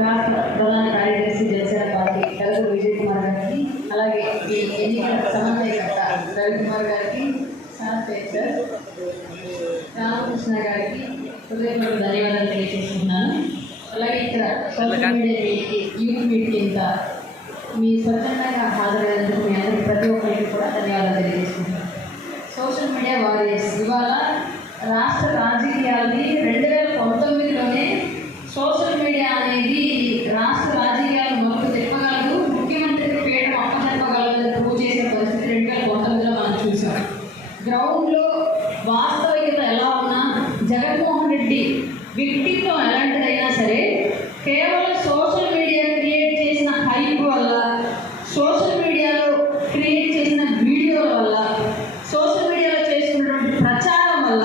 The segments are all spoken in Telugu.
రాష్ట్ర ప్రధాన కార్యదర్శి జనసేన పార్టీ కలగూరు విజయ్ కుమార్ గారికి, అలాగే ఈ ఎన్నికల సమన్వయకర్త రవికుమార్ గారికి, శాస్త్రేశ్వర్ రామకృష్ణ గారికి హృదయపూర్వక ధన్యవాదాలు తెలియజేస్తున్నాను. అలాగే ఇక్కడ సోషల్ మీడియా యూత్ మీట్కి ఇంత మీ స్వచ్ఛందంగా హాజరైనందుకు మీ అందరికీ ప్రతి ఒక్కరికి కూడా ధన్యవాదాలు తెలియజేస్తున్నాను. సోషల్ మీడియా వారియర్స్ ఇవాళ రాష్ట్ర రాజకీయాలని 2019లోనే సోషల్ మీడియా అనేది రాష్ట్ర రాజకీయాలు మొదలు తిప్పగలదు, ముఖ్యమంత్రికి పీఠం అప్పచెప్పగలదు ప్రూవ్ చేసే పరిస్థితి 2019లో మనం చూసాం. గ్రౌండ్లో వాస్తవికత ఎలా ఉన్నా, జగన్మోహన్ రెడ్డి వ్యక్తిత్వం ఎలాంటిదైనా సరే కేవలం సోషల్ మీడియా క్రియేట్ చేసిన హైప్ వల్ల, సోషల్ మీడియాలో క్రియేట్ చేసిన వీడియోల వల్ల, సోషల్ మీడియాలో చేసుకున్నటువంటి ప్రచారం వల్ల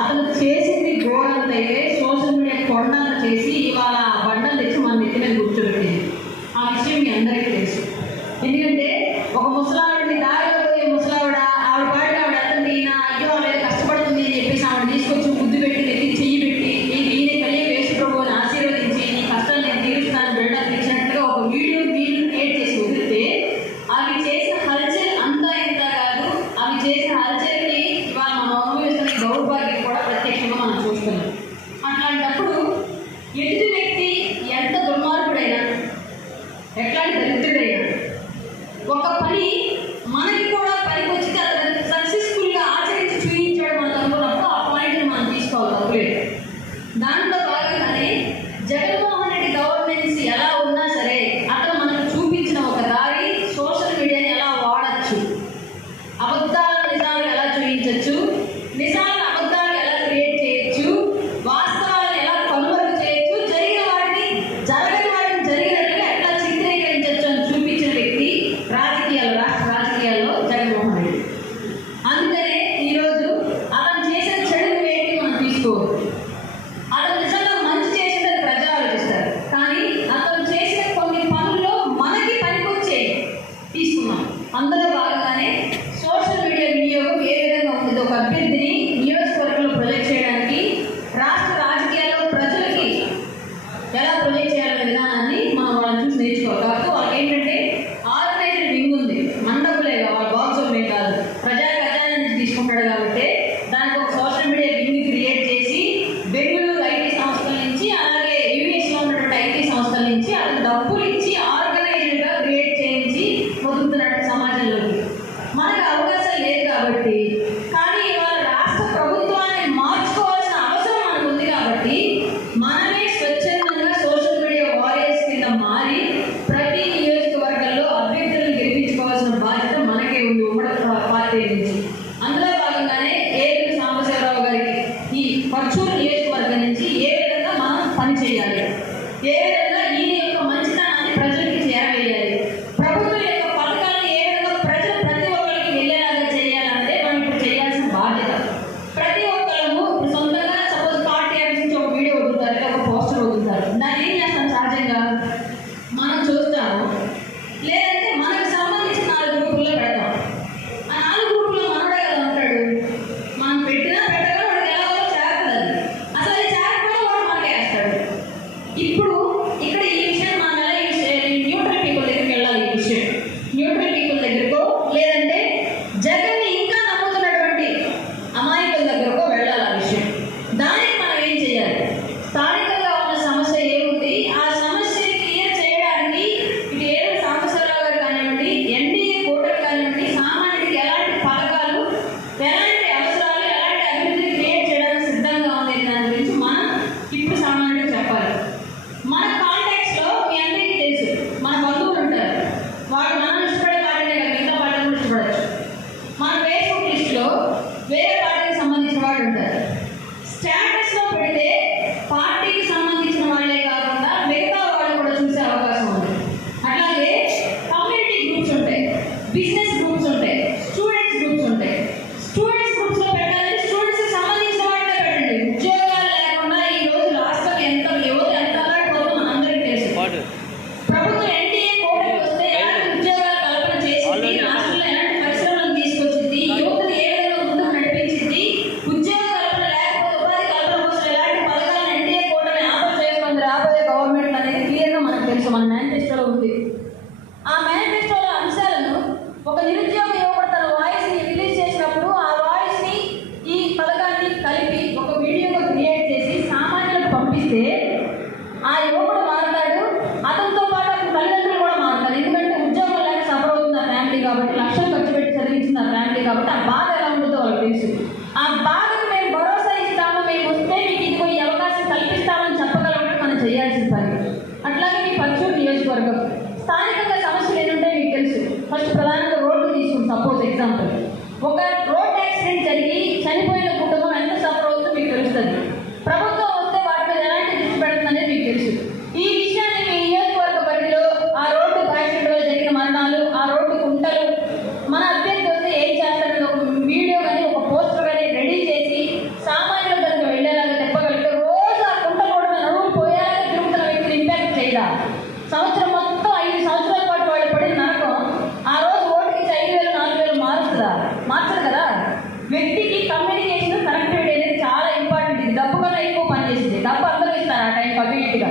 అతను చేసింది ఘోరంతైతే సోషల్ మీడియా కొండంత చేసి ఇవాళ ఆ బండలు తెచ్చి మన నెత్తి మీద కూర్చోబెట్టింది. ఆ విషయం మీ అందరికీ తెలుసు. ఎందుకంటే ఒక ముసలావిడిని దారిలో పోయే ముసలావిడ ఆవిడ పాటికి ఆవిడ అతన్ని ఈయన అయ్యో ఆవిడ కష్టపడుతుంది అని చెప్పేసి ఆవిడ తీసుకొచ్చి ముద్దు పెట్టి నెత్తి చెయ్యి పెట్టి ఈయన కలిగి వేసు ప్రభు అని ఆశీర్వదించి నీ కష్టాలు నేను తీరుస్తాను బిల్డప్ ఇచ్చినట్టుగా ఒక వీడియో క్రియేట్ చేసి వదిలితే అవి చేసిన హల్చల్ అంతా ఇంత కాదు. అవి చేసిన హల్చల్ని ఇవాళ మనం అనుభవిస్తున్న దౌర్భాగ్యం కూడా ప్రత్యక్షంగా మనం చూస్తున్నాం. అట్లాంటప్పుడు ఎదుటి వ్యక్తి ఎంత దుర్మార్గుడైనా, ఎట్లాంటి దరిద్రుడైనా ఒక పని మనకి కూడా పనికి వచ్చి అతను సక్సెస్ఫుల్గా ఆచరించి చూపించాడు మన అనుకున్నప్పుడు ఆ పాయింట్ని మనం తీసుకోవాలి, తప్పలేదు. దాంట్లో భాగంగానే జగన్మోహన్ రెడ్డి గవర్నెన్స్ ఎలా ఉన్నా సరే అతను మనకు చూపించిన ఒక దారి సోషల్ మీడియాని ఎలా వాడచ్చు, అబద్ధాలను నిజాలు ఎలా చూపించవచ్చు, నిజాలను అబద్ధాలు ఎలా క్రియేట్ చేయొచ్చు, వాస్తవాలను ఎలా కనుమరుగు చేయొచ్చు, జరిగిన వాటిని జరగని వాటిని జరిగినట్లుగా ఎట్లా చిత్రీకరించవచ్చు అని చూపించిన వ్యక్తి రాష్ట్ర రాజకీయాల్లో జగన్మోహన్ రెడ్డి. అందుకనే ఈరోజు అతను చేసిన చెడును ఏంటి మనం తీసుకోవచ్చు. అతను నిజంగా మంచి చేసేదని ప్రజలు ఆలోచిస్తారు, కానీ అతను చేసిన కొన్ని పనుల్లో మనకి పనికొచ్చే తీసుకున్నాం. అందులో భాగంగానే సోషల్ మీడియా వినియోగం ఏ విధంగా ఉంటుందో ఒక అభ్యర్థిని నియోజకవర్గంలో ప్రొజెక్ట్ చేయడానికి, రాష్ట్ర రాజకీయాల్లో ప్రజలకి ఎలా ప్రొజెక్ట్ చేయాలనే విధానాన్ని మనం వాళ్ళని చూసి నేర్చుకోవాలి. కాబట్టి వాళ్ళకి ఏంటంటే ఆర్గనైజ్డ్ వింగ్ ఉంది, మండపులే వాళ్ళ బాక్స్ ఉన్నాయి కాదు, ప్రజాన్ని నుంచి తీసుకుంటాడు. కాబట్టి దానికి ఒక సోషల్ మీడియా వింగ్ క్రియేట్ చేసి బెంగళూరు ఐటీ సంస్థల నుంచి అలాగే యూఎస్లో ఉన్నటువంటి ఐటీ సంస్థల నుంచి అతను డబ్బులు ఇచ్చి ఆర్గనైజ్డ్గా క్రియేట్ చేయించి వదులుతున్నట్టు సమాజంలోకి మనకు అవకాశం లేదు. కాబట్టి కానీ ఇవాళ రాష్ట్ర ప్రభుత్వాన్ని మార్చుకోవాల్సిన అవసరం మనకు ఉంది. కాబట్టి మనమే స్వచ్ఛందంగా సోషల్ మీడియా వారియర్స్ కింద మారి ప్రతి నియోజకవర్గంలో అభ్యర్థులను గెలిపించుకోవాల్సిన బాధ్యత మనకే ఉంది ఉమ్మడి పార్టీ నుంచి. అందులో భాగంగానే ఏలూరు సాంబశివరావు గారికి ఈ పర్చూరు నియోజకవర్గం నుంచి ఏ విధంగా మనం పనిచేయాలి, ఏ విధంగా ఈయన యొక్క మంచితనాన్ని ప్రజలకి చేరవేయాలి, ప్రభుత్వం యొక్క పథకాలను ఏ విధంగా ప్రతి ఒక్కరికి వెళ్ళేలాగా చేయాలంటే మనం ఇప్పుడు చేయాల్సిన బాధ్యత. ప్రతి ఒక్కరు సొంతంగా సపోజ్ పార్టీ ఆఫీస్ నుంచి ఒక వీడియో వదులుతారు, లేదా ఒక పోస్టర్ వదులుతారు. దాన్ని ఏం చేస్తాం, సహజంగా మనం చూస్తాము, లేదంటే మనకు సంబంధించిన 4 గ్రూపుల్లో పెడతాం. ఆ 4 గ్రూపుల్లో మనోడే కదా ఉంటాడు, మనం పెట్టినా పెట్టగా వాడికి ఎలాగో చేరుతుంది. అసలు అది చేరకపోతే వాడు మనకే వేస్తాడు. ఇప్పుడు ఆ యువకుడు మారుతాడు, అతనితో పాటు అతని తల్లిదండ్రులు కూడా మారుతారు. ఎందుకంటే ఉద్యోగం లేక సఫర్ అవుతుంది ఆ ఫ్యామిలీ కాబట్టి, లక్షలు ఖర్చు పెట్టి చదివించిన ఆ ఫ్యామిలీ కాబట్టి ఆ బాధ ఎలా ఉంటుందో వాళ్ళకి తెలుసు. ఆ బాధను మేము భరోసా ఇస్తాము, మేము వస్తే మీకు ఇదిగో ఈ అవకాశం కల్పిస్తామని చెప్పగలగడం మనం చేయాల్సిన పని. అట్లాగే మీ పచ్చూరు నియోజకవర్గం స్థానికంగా సమస్యలు ఏంటంటే మీకు తెలుసు. ఫస్ట్ ప్రధానంగా రోడ్లు తీసుకుంటాం. సపోజ్ ఎగ్జాంపుల్, ఒక రోడ్ యాక్సిడెంట్ జరిగి చనిపోయిన కుటుంబం ఎంత సఫర్ అవుతుందో మీకు తెలుస్తుంది. ప్రభుత్వం వస్తే వాటి మీద ఎలాంటి దృష్టి పెడుతుంది అనేది మీకు తెలుసు. ఈ విషయాన్ని మీ నియోజకవర్గ పరిధిలో ఆ రోడ్డు యాక్సిడెంట్ వల్ల జరిగిన మరణాలు, ఆ రోడ్డు కుంటలు, మన అభ్యర్థి వస్తే ఏం చేస్తారని ఒక వీడియో కానీ ఒక పోస్టర్ కానీ రెడీ చేసి సామాన్యుల దగ్గర వెళ్ళేలాగా చెప్పగలిగితే రోజు ఆ కుంట రోడ్డు మీద నడువులు పోయేలాగా తిరుగుతున్న వ్యక్తులు ఇంపాక్ట్ చేయదా? సంవత్సరం మొత్తం 5 సంవత్సరాల పాటు వాళ్ళు పడిన నరకం ఆ రోజు ఓటుకి 5,000 4,000 మారుస్తుందా? మార్చదు కదా. వ్యక్తికి కమ్యూనికేషన్ కనెక్టివిటీ అనేది చాలా ఇంపార్టెంట్. ఇది డబ్బు కన్నా ఎక్కువ పనిచేసింది. డబ్బు అందరూ ఇస్తారు ఆ టైం కమ్యూనిటీగా.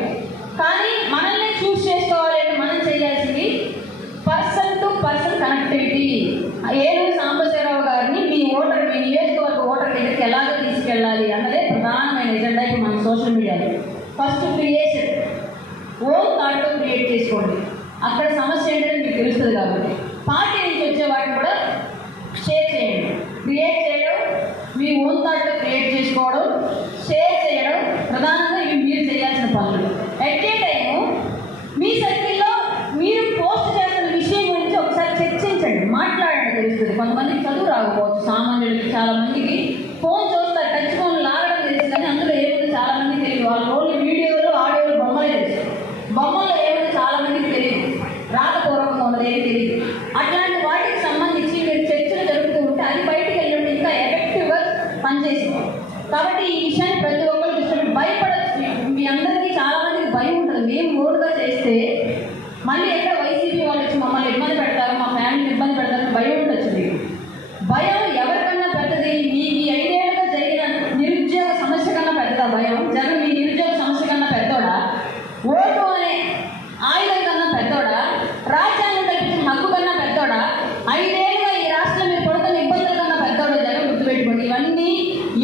కానీ మనల్ని చూస్ చేసుకోవాలి అంటే మనం చేయాల్సింది person to person connectivity. Eluru Sambasivarao గారిని మీ నియోజకవర్గ ఓటర్ దగ్గరికి ఎలాగ తీసుకెళ్ళాలి అన్నదే ప్రధానమైన ఎజెండా ఇప్పుడు మన సోషల్ మీడియాలో. ఫస్ట్ క్రియేషన్, ఓన్ థాట్తో క్రియేట్ చేసుకోండి. అక్కడ సమస్య ఏంటంటే మీకు తెలుస్తుంది కాబట్టి పార్టీ నుంచి వచ్చే వాటిని కూడా షేర్ చేయండి. క్రియేట్ చేయడం, మీ ఓన్ థాట్తో క్రియేట్ చేసుకోవడం, షేర్ చేయడం ప్రధానంగా ఇవి మీరు చేయాల్సిన పనులు. ఎట్ ఏ టైము మీ సర్కిల్లో మీరు పోస్ట్ చేస్తున్న విషయం గురించి ఒకసారి చర్చించండి, మాట్లాడండి, తెలుస్తుంది. కొంతమందికి చదువు రాకపోవచ్చు, సామాన్యులకి చాలా మందికి ఫోన్ చూస్తారు, టచ్ ఫోన్ లాగడం తెలుసు కానీ అందులో ఏముంది చాలా మందికి తెలియదు. వాళ్ళ రోజు వీడియోలు ఆడియోలు బొమ్మలే తెలుసు. బొమ్మల్లో ఏముంది చాలా మందికి తెలియదు, రాతపూర్వకంగా ఉన్నది ఏమి తెలియదు. అట్లాంటి వాటికి సంబంధించి మీరు చర్చలు జరుగుతూ ఉంటే అది బయటికి వెళ్ళినప్పుడు ఇంకా ఎఫెక్టివ్గా పనిచేస్తుంది. కాబట్టి ఈ విషయాన్ని ప్రతి ఒక్కరు దృష్టి భయపడచ్చు. మీ అందరికీ చాలా మందికి భయం ఉంటుంది. మేము ఓటుగా చేస్తే మళ్ళీ ఎక్కడ వైసీపీ వాళ్ళు వచ్చి మమ్మల్ని ఇబ్బంది పెడతారు, మా ఫ్యామిలీని ఇబ్బంది పెడతారు భయం ఉండొచ్చు. మీకు భయం ఎవరికన్నా పెద్దది. మీ 5 ఏళ్ళుగా జరిగిన నిరుద్యోగ సమస్య కన్నా పెద్ద భయం. జగన్ మీ నిరుద్యోగ సమస్య కన్నా పెద్దోడా? ఓటు అనే ఆయుధం కన్నా పెద్దోడా? రాజ్యాంగం కల్పించిన హక్కు కన్నా పెద్దోడా? 5 ఏళ్ళుగా ఈ రాష్ట్రంలో మీరు పడుతున్న ఇబ్బందుల కన్నా పెద్దోడా? జగన్ గుర్తుపెట్టుకోండి. ఇవన్నీ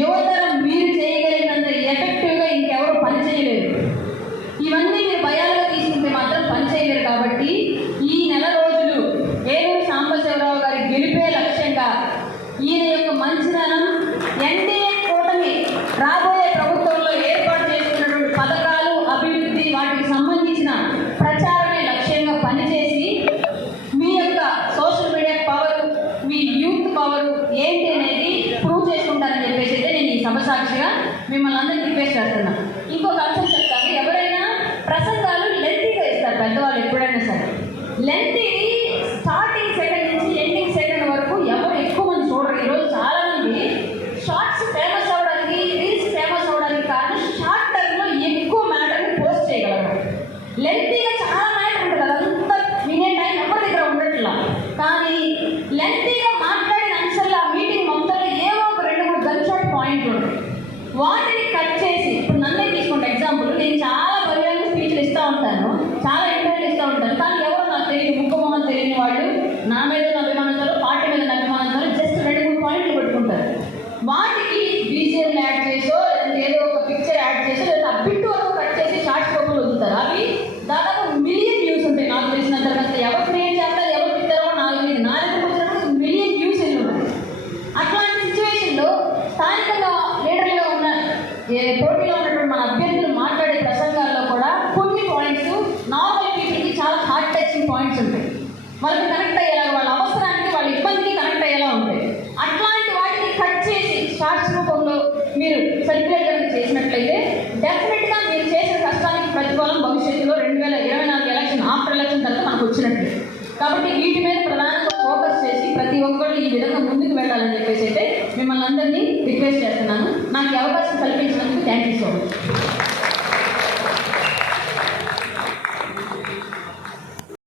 యువతరం మీరు చేయగలిగినంత ఎఫెక్టివ్గా ఇంకెవరు పని చేయలేరు. ఇవన్నీ మీరు భయాలుగా తీసుకుంటే మాత్రం పని చేయలేరు. కాబట్టి ఈ నెల రోజులు ఏలూరు సాంబశివరావు గారి గెలిపే లక్ష్యంగా ఈయన యొక్క మంచిదనం, ఎన్డీఏ కూటమి రాబోయే ప్రభుత్వంలో ఏర్పాటు చేసుకున్నటువంటి పథకాలు, అభివృద్ధి, వాటికి సంబంధించిన ప్రచారమే లక్ష్యంగా పనిచేసి మీ యొక్క సోషల్ మీడియా పవర్, మీ యూత్ పవర్ ఏంటి అనేది ప్రూవ్ చేసుకుంటారని చెప్పేసి అయితే నేను ఈ సభ సాక్షిగా మిమ్మల్ని అందరినీ రిక్వెస్ట్ చేస్తున్నాను. ఇంకొక అంశం చెప్తాను. ఎవరైనా ప్రసంగాలు లెంతీగా ఇస్తారు పెద్దవాళ్ళు ఎప్పుడైనా సరే. లెంతీని స్టార్టింగ్ సెకండ్ నుంచి ఎండింగ్ సెకండ్ వరకు ఎవరు ఎక్కువ మంది చూడరు. ఈరోజు చాలా మంది షార్ట్స్ ఫేమస్ అవ్వడానికి, రీల్స్ ఫేమస్ అవ్వడానికి కారణం షార్ట్ టైంలో ఎక్కువ మ్యాటర్ని పోస్ట్ చేయగలరు. లెంతీగా చాలా మ్యాటర్ ఉంటుంది కదా, అంతా వినే టైం ఎవరి దగ్గర ఉండట్లా. కానీ లెంతీగా మాట్లాడిన అంశాలు ఆ మీటింగ్ మొత్తంలో ఏవో ఒక 2-3 గన్ షాట్ పాయింట్లు ఉంటాయి. వాటిని కట్ చేసి, ఇప్పుడు నన్నే తీసుకుంటే ఎగ్జాంపుల్, నేను చాలా బహిరంగ స్పీచ్లు ఇస్తూ ఉంటాను, చాలా ఇంటర్వ్యూలు ఇస్తూ ఉంటాను. కానీ ఎవరో నాకు తెలియదు, ముఖ్యమొహం తెలియని వాళ్ళు నా మీద అభిమానంతో, పార్టీ మీద అభిమానంతో జస్ట్ 2-3 పాయింట్లు పెట్టుకుంటారు. వాటికి బీజిఎం యాడ్ చేసో లేదంటే ఏదో ఒక పిక్చర్ యాడ్ చేసో లేదా బిట్టు వరకు కట్ చేసి షార్ట్స్ రూపంలో వదులుతారు. అవి దాదాపు 1 మిలియన్ వ్యూస్ ఉంటాయి నాకు తెలిసినంత. ఎవరు క్రియేట్ చేస్తారు, ఎవరు తిట్టారో నాకు తెలియదు. నా దగ్గరకు వచ్చినప్పుడు 1 మిలియన్ వ్యూస్ వెళ్ళి ఉంటాయి. అట్లాంటి సిచ్యువేషన్లో స్థానికంగా లీడర్గా ఉన్న పోటీలో ఉన్నటువంటి మన అభ్యర్థులు మాట్లాడే ప్రసంగాల్లో కూడా కొన్ని పాయింట్స్ నార్మల్ పీపుల్కి చాలా హార్ట్ టచింగ్ పాయింట్స్ ఉంటాయి. వాళ్ళకి కనెక్ట్ అయ్యేలా, వాళ్ళ అవసరానికి, వాళ్ళ ఇబ్బందికి కనెక్ట్ అయ్యేలా ఉంటాయి. అట్లాంటి వాటిని కట్ చేసి షార్ట్స్ రూపంలో మీరు సర్క్యులేట్ కనుక చేసినట్లయితే డెఫినెట్గా మీరు చేసిన కష్టానికి ప్రతిఫలం భవిష్యత్తులో 2024 ఎలక్షన్, ఆఫ్టర్ ఎలక్షన్ తర్వాత మనకు వచ్చినట్టు. కాబట్టి వీటి మీద ప్రధానంగా ఫోకస్ చేసి ప్రతి ఒక్కరు ఈ విధంగా ముందుకు వెళ్ళాలని చెప్పేసి అయితే మిమ్మల్ని అందరినీ రిక్వెస్ట్ చేస్తున్నాను. నాకు ఈ అవకాశం కల్పించినందుకు థ్యాంక్ యూ సో మచ్.